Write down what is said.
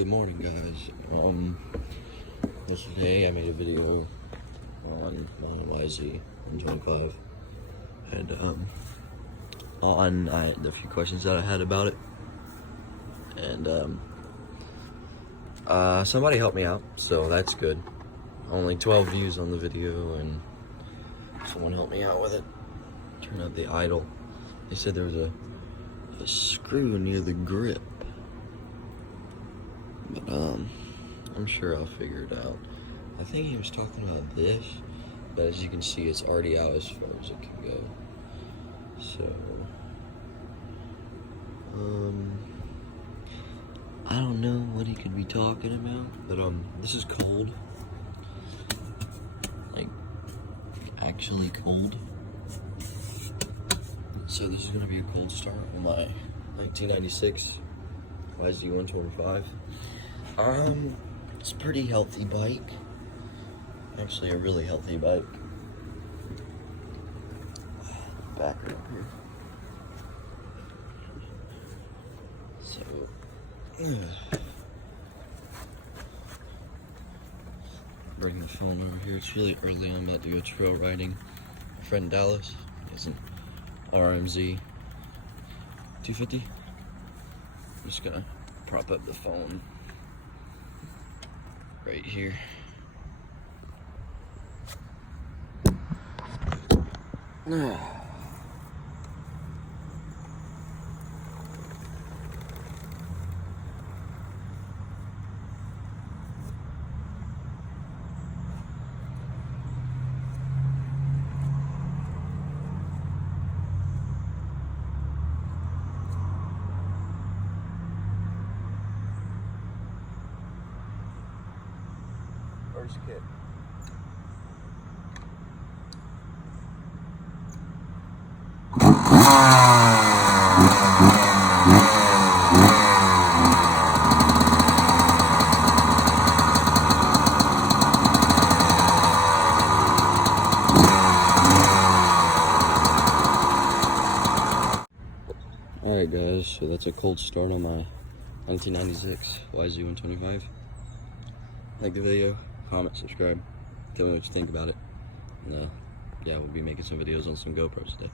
Good morning, guys. Yesterday I made a video on yz125 and on the few questions that I had about it, and somebody helped me out, so that's good. Only 12 views on the video, and someone helped me out with it. Turn out the idle. They said there was a screw near the grip, but I'm sure I'll figure it out. I think he was talking about this, but as you can see, it's already out as far as it can go. So I don't know what he could be talking about, but this is cold, like actually cold. So this is gonna be a cold start on my 1996 yz125. It's a pretty healthy bike. Actually, a really healthy bike. Back her up here. So, bring the phone over here. It's really early. I'm about to go trail riding. My friend Dallas is an RMZ 250. I'm just gonna prop up the phone right here. First kick. Alright guys, so that's a cold start on my 1996 yz125. Like the video, comment, subscribe, tell me what you think about it. And yeah, we'll be making some videos on some GoPros today.